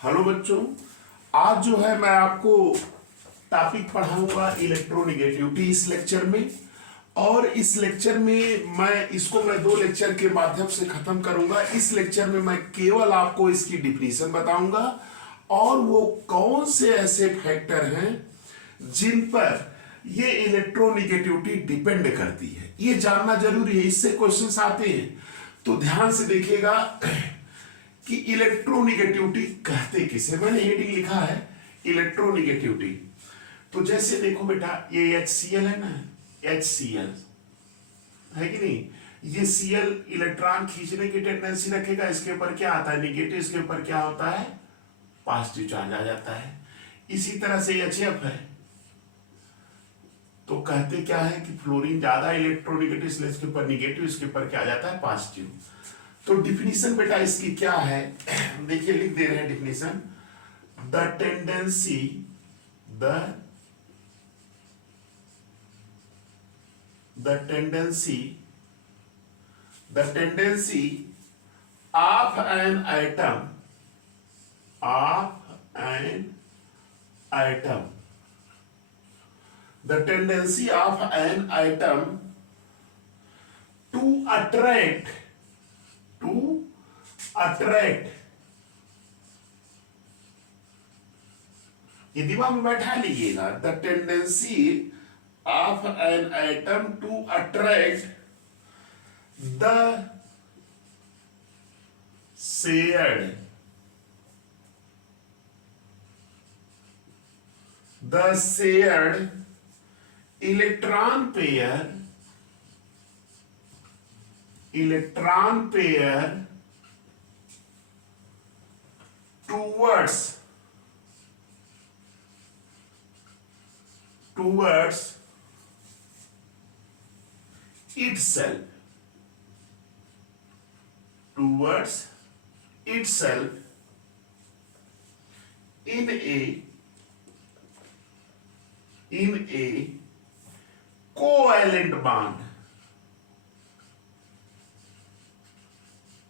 Hello बच्चों, आज जो है मैं आपको टॉपिक पढ़ाऊंगा इलेक्ट्रोनेगेटिविटी इस लेक्चर में। और इस लेक्चर में मैं दो लेक्चर के माध्यम से खत्म करूंगा। इस लेक्चर में मैं केवल आपको इसकी डिफिनीशन बताऊंगा और वो कौन से ऐसे फैक्टर हैं जिन पर ये इलेक्ट्रोनेगेटिविटी डिपेंड करती है, ये जानना जरूरी है। इससे क्वेश्चंस आते हैं, तो ध्यान से देखिएगा कि इलेक्ट्रोनेगेटिविटी कहते किसे। मैंने हेडिंग लिखा है इलेक्ट्रोनेगेटिविटी। तो जैसे देखो बेटा, ये HCl है ना, HCl है कि नहीं। ये Cl इलेक्ट्रॉन खींचने की टेंडेंसी रखेगा, इसके ऊपर क्या आता है निगेटिव, इसके ऊपर क्या होता है पॉजिटिव चार्ज आ जाता है। इसी तरह से HF है, तो कहते क्या है कि फ्लोरीन ज्यादा इलेक्ट्रोनेगेटिव, इसलिए इसके ऊपर निगेटिव, इसके ऊपर क्या आ जाता है पॉजिटिव। तो डिफिनीशन बेटा इसकी क्या है, देखिए लिख दे रहे हैं definition. The tendency of an atom the tendency of an atom to attract ये दिमाग में बैठा लीजिएगा। The tendency of an atom to attract the shared electron pair towards itself in a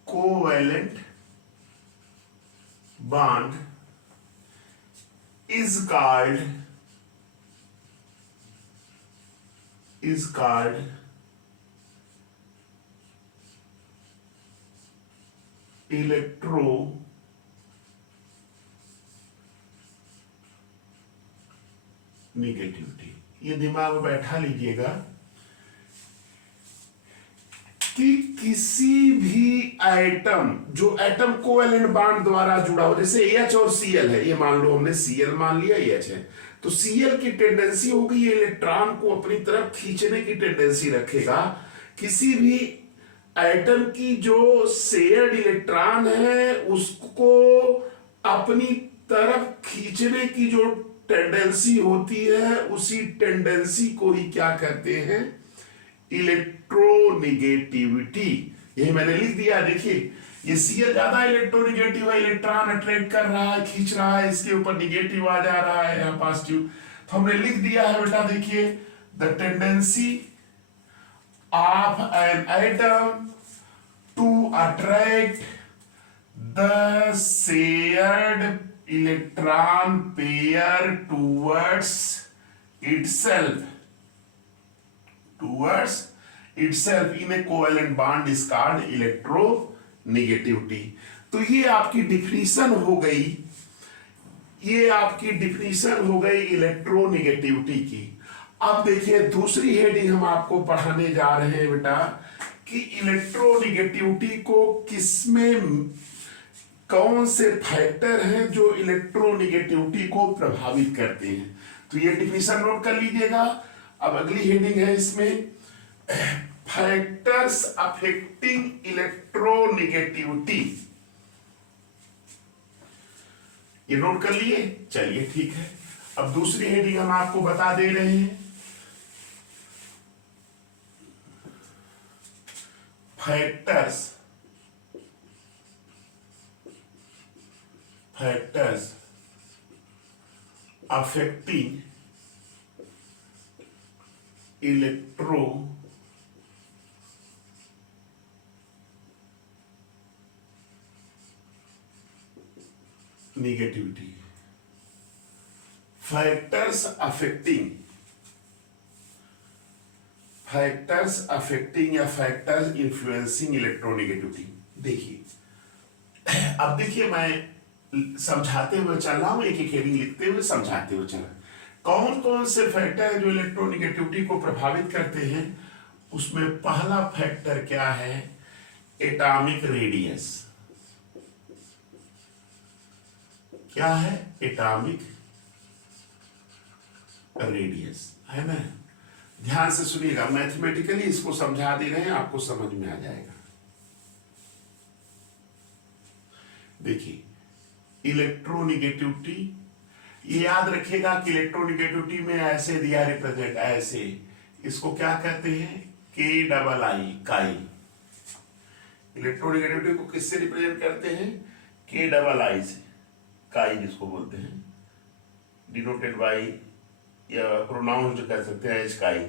covalent bond is called electronegativity. ये दिमाग में बैठा लीजिएगा कि किसी भी एटम, जो एटम कोवेलेंट बॉन्ड द्वारा जुड़ा हो, जैसे H और Cl है, ये मान लो हमने Cl मान लिया, H है, तो Cl की टेंडेंसी होगी ये इलेक्ट्रॉन को अपनी तरफ खींचने की टेंडेंसी रखेगा। किसी भी एटम की जो शेयर्ड इलेक्ट्रॉन है उसको अपनी तरफ खींचने की जो टेंडेंसी होती है, उसी टेंडेंसी को ही क्या कहते हैं इलेक्ट्रोनेगेटिविटी। यही मैंने लिख दिया। देखिए ये Cl ज्यादा इलेक्ट्रोनेगेटिव है, इलेक्ट्रॉन अट्रैक्ट कर रहा है, खींच रहा है, इसके ऊपर निगेटिव आ जा रहा है या पॉजिटिव। तो हमने लिख दिया है बेटा, देखिए the tendency of an atom to attract the shared electron pair towards itself in a covalent bond is called electronegativity। तो ये आपकी डिफिनीशन हो गई इलेक्ट्रोनेगेटिविटी की। अब देखिए दूसरी हेडिंग हम आपको पढ़ाने जा रहे हैं बेटा कि इलेक्ट्रोनेगेटिविटी को किसमें, कौन से फैक्टर हैं जो इलेक्ट्रोनेगेटिविटी को प्रभावित करते हैं। तो ये डिफिनीशन नोट कर लीजिएगा। अब अगली हेडिंग है इसमें फैक्टर्स अफेक्टिंग इलेक्ट्रोनेगेटिविटी। ये नोट कर लिए, चलिए ठीक है। अब दूसरी हेडिंग हम आपको बता दे रहे हैं, factors affecting negativity, factors affecting या फैक्टर्स इन्फ्लुएंसिंग इलेक्ट्रोनिगेटिविटी। देखिए, अब देखिए मैं समझाते हुए चल रहा हूं, एक एक हेडिंग लिखते हुए समझाते हुए चल रहा। कौन कौन से फैक्टर जो इलेक्ट्रोनिगेटिविटी को प्रभावित करते हैं, उसमें पहला फैक्टर क्या है? Atomic radius. क्या है? एटॉमिक रेडियस, है ना? ध्यान से सुनिएगा, मैथमेटिकली इसको समझा दे रहे हैं, आपको समझ में आ जाएगा। देखिए, इलेक्ट्रोनिगेटिविटी, ये याद रखिएगा कि इलेक्ट्रोनिगेटिविटी में ऐसे दिया रिप्रेजेंट, ऐसे, इसको क्या कहते हैं? के डबल आई, काई। इलेक्ट्रोनिगेटिविटी को किससे रिप्रेजेंट करते हैं? के डबल आई से, काई जिसको बोलते हैं, डिनोटेड बाई, या प्रोनाउंस जो कह सकते हैं एज काई,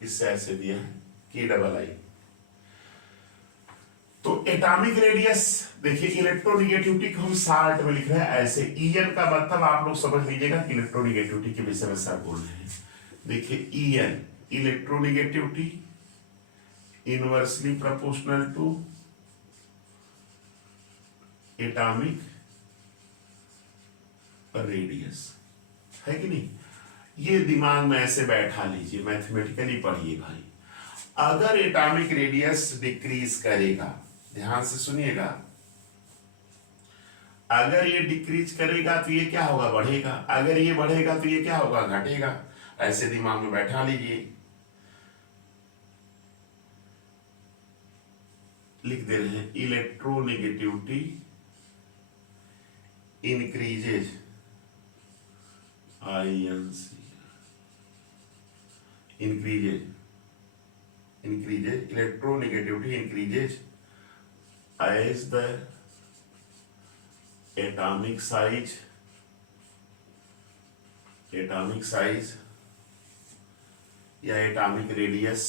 इससे ऐसे दिया है के डबल आई। तो एटॉमिक रेडियस, देखिए इलेक्ट्रोनिगेटिविटी को हम शार्ट में लिख रहे हैं ऐसे, ईएन का मतलब आप लोग समझ लीजिएगा कि इलेक्ट्रोनिगेटिविटी के विषय में सर बोल रहे हैं। देखिए EN, electronegativity inversely proportional to atomic radius, है कि नहीं? ये दिमाग में ऐसे बैठा लीजिए, मैथमेटिकली पढ़िए भाई। अगर एटॉमिक रेडियस डिक्रीज करेगा, ध्यान से सुनिएगा, अगर ये डिक्रीज करेगा तो ये क्या होगा? बढ़ेगा। अगर ये बढ़ेगा तो ये क्या होगा? घटेगा। ऐसे दिमाग में बैठा लीजिए, लिख दे रहे हैं, electronegativity increases, INC, increases electronegativity increases as the atomic size या atomic radius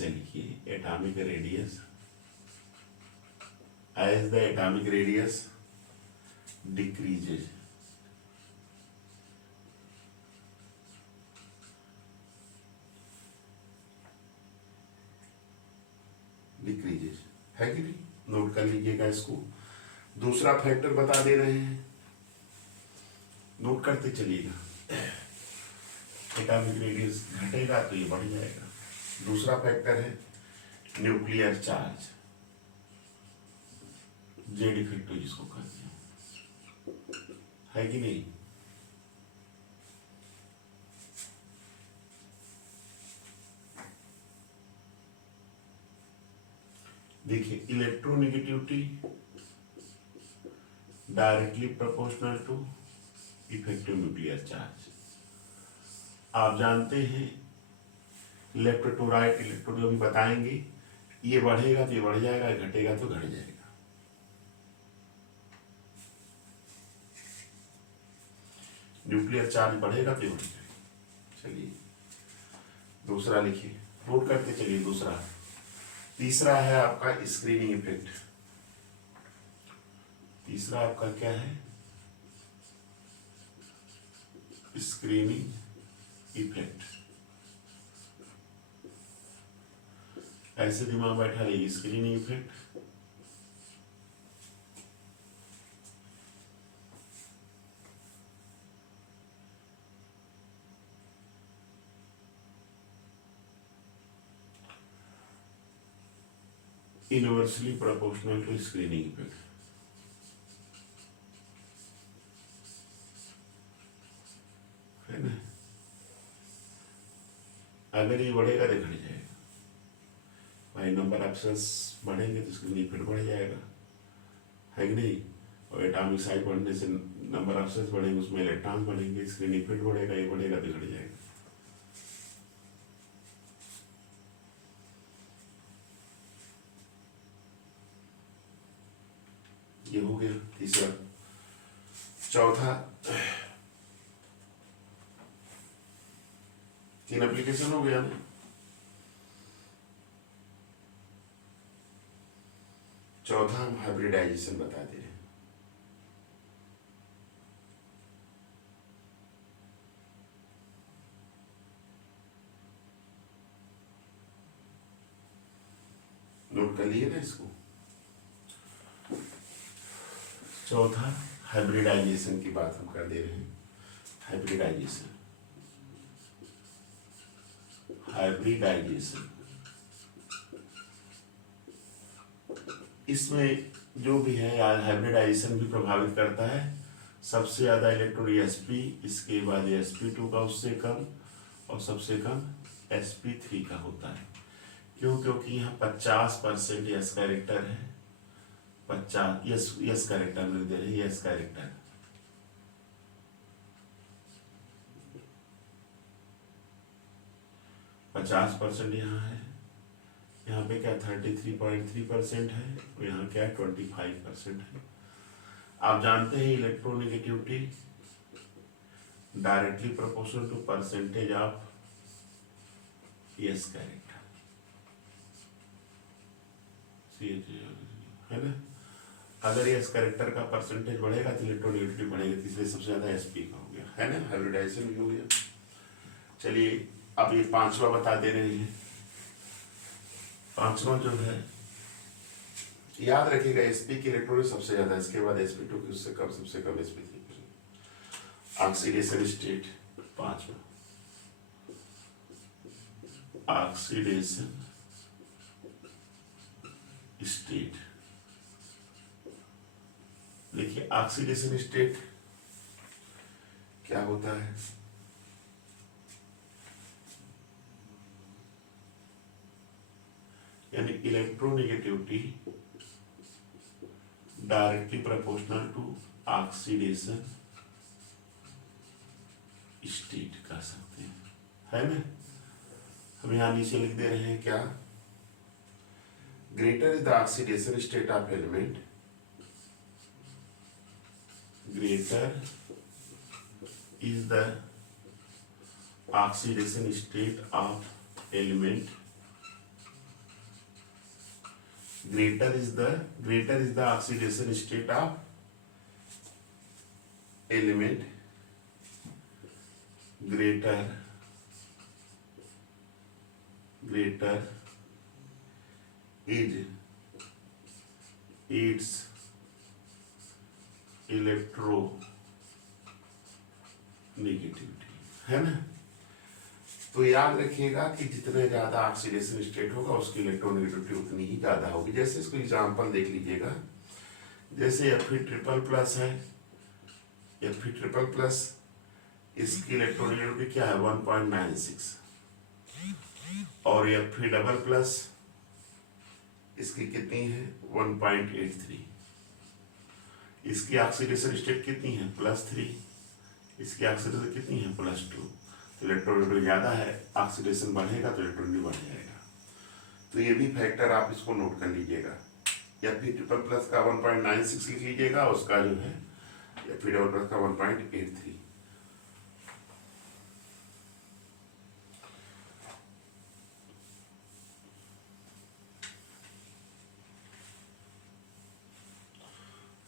है, लिखिए atomic radius, as the atomic radius decreases, है कि नहीं? नोट कर लीजिएगा इसको। दूसरा फैक्टर बता दे रहे हैं, नोट करते चलिएगा। एटॉमिक रेडियस घटेगा तो ये बढ़ जाएगा। दूसरा फैक्टर है न्यूक्लियर चार्ज, जेड इफेक्ट जिसको कहते हैं, है कि नहीं? देखिए, electronegativity directly proportional to effective nuclear charge. आप जानते हैं लेफ्ट टू राइट इलेक्ट्रॉन जो भी बताएंगे, ये बढ़ेगा तो ये बढ़ जाएगा, घटेगा तो घट जाएगा। न्यूक्लियर चार्ज बढ़ेगा तो ये बढ़ जाएगा। चलिए दूसरा लिखिए, नोट करते चलिए दूसरा। तीसरा है आपका स्क्रीनिंग इफेक्ट। तीसरा आपका क्या है? Screening effect. ऐसे दिमाग बैठा रहिए, screening effect inversely proportional to screening effect. है ना? अगर ये बढ़ेगा तो घट जाएगा भाई, नंबर ऑफ सेल्स बढ़ेंगे तो स्क्रीनिंग इफेक्ट बढ़ जाएगा, है कि नहीं? और एटॉमिक साइज बढ़ने से नंबर ऑफ सेल्स बढ़ेंगे, उसमें इलेक्ट्रॉन बढ़ेंगे, स्क्रीनिंग इफेक्ट बढ़ेगा, ये बढ़ेगा तो घट जाएगा। ये हो गया तीसरा। चौथा, 3 एप्लीकेशन हो गया ना। चौथा हम हाइब्रिडाइजेशन बता दे रहे हैं। नोट कर लिए ना इसको। चौथा हाइब्रिडाइजेशन की बात हम कर दे रहे हैं। हाइब्रिडाइजेशन इसमें जो भी है यार, हाइब्रिडाइजेशन भी प्रभावित करता है। सबसे ज़्यादा इलेक्ट्रॉन sp, इसके बाद sp2 का उससे कम, और सबसे कम sp3 का होता है। क्यों? क्योंकि यहाँ 50% यस कैरेक्टर है। 50 यस कैरेक्टर लिख दे रहे हैं, यस कैरेक्टर 50% यहाँ है। यहाँ पे क्या 33.3% है, और यहाँ क्या 25% है। आप जानते हैं electronegativity directly proportional to percentage of s character, है ना। अगर यस कैरेक्टर का परसेंटेज बढ़ेगा तो इलेक्ट्रोनेगेटिविटी बढ़ेगी, इसलिए सबसे ज्यादा एसपी का हो गया, है ना। हाइब्रिडाइजेशन भी हो गया। चलिए अब ये पांचवा बता दे रहे हैं। पांचवा जो है, याद रखिएगा sp की इलेक्ट्रॉन सबसे ज्यादा, इसके बाद sp2 की उससे कम, सबसे कम sp3। ऑक्सीडेशन स्टेट पांचवा, ऑक्सीडेशन स्टेट। देखिए ऑक्सीडेशन स्टेट क्या होता है। यानी electronegativity directly proportional to oxidation state कह सकते हैं, है ना। हम यहाँ नीचे लिख दे रहे हैं क्या, greater is the oxidation state of element, greater is the oxidation state of element, greater is the oxidation state of element, greater is its electronegativity, है ना। तो याद रखिएगा कि जितने ज्यादा ऑक्सीडेशन स्टेट होगा उसकी इलेक्ट्रोनेगेटिविटी उतनी ही ज्यादा होगी। जैसे इसको एग्जांपल देख लीजिएगा, जैसे Fe3+ है, Fe3+, इसकी इलेक्ट्रोनेगेटिविटी क्या है 1.96, और Fe++ इसकी कितनी है 1.83। इसकी ऑक्सीडेशन स्टेट कितनी है +3, इसकी ऑक्सीडेशन कितनी है +2। इलेक्ट्रोनेगेटिविटी ज़्यादा है, ऑक्सीडेशन बढ़ेगा तो इलेक्ट्रोनेगेटिविटी बढ़ जाएगा। तो ये भी फैक्टर आप इसको नोट कर लीजिएगा। Fe3+ का 1.96 लिख लीजिएगा, उसका जो है Fe++ का 1.83।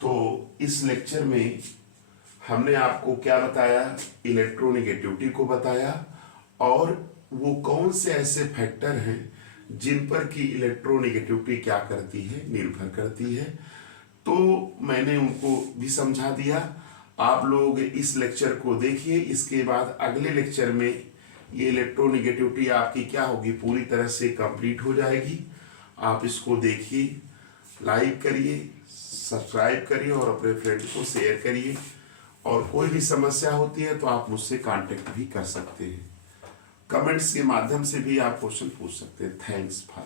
तो इस लेक्चर में हमने आपको क्या बताया, इलेक्ट्रोनेगेटिविटी को बताया, और वो कौन से ऐसे फैक्टर हैं जिन पर कि इलेक्ट्रोनेगेटिविटी क्या करती है, निर्भर करती है। तो मैंने उनको भी समझा दिया। आप लोग इस लेक्चर को देखिए, इसके बाद अगले लेक्चर में ये इलेक्ट्रोनेगेटिविटी आपकी क्या होगी, पूरी तरह से कंप्लीट हो जाएगी। आप इसको देखिए, लाइक करिए, सब्सक्राइब करिए और अपने फ्रेंड को शेयर करिए। और कोई भी समस्या होती है तो आप मुझसे कांटेक्ट भी कर सकते हैं। कमेंट्स के माध्यम से भी आप क्वेश्चन पूछ सकते हैं। Thanks for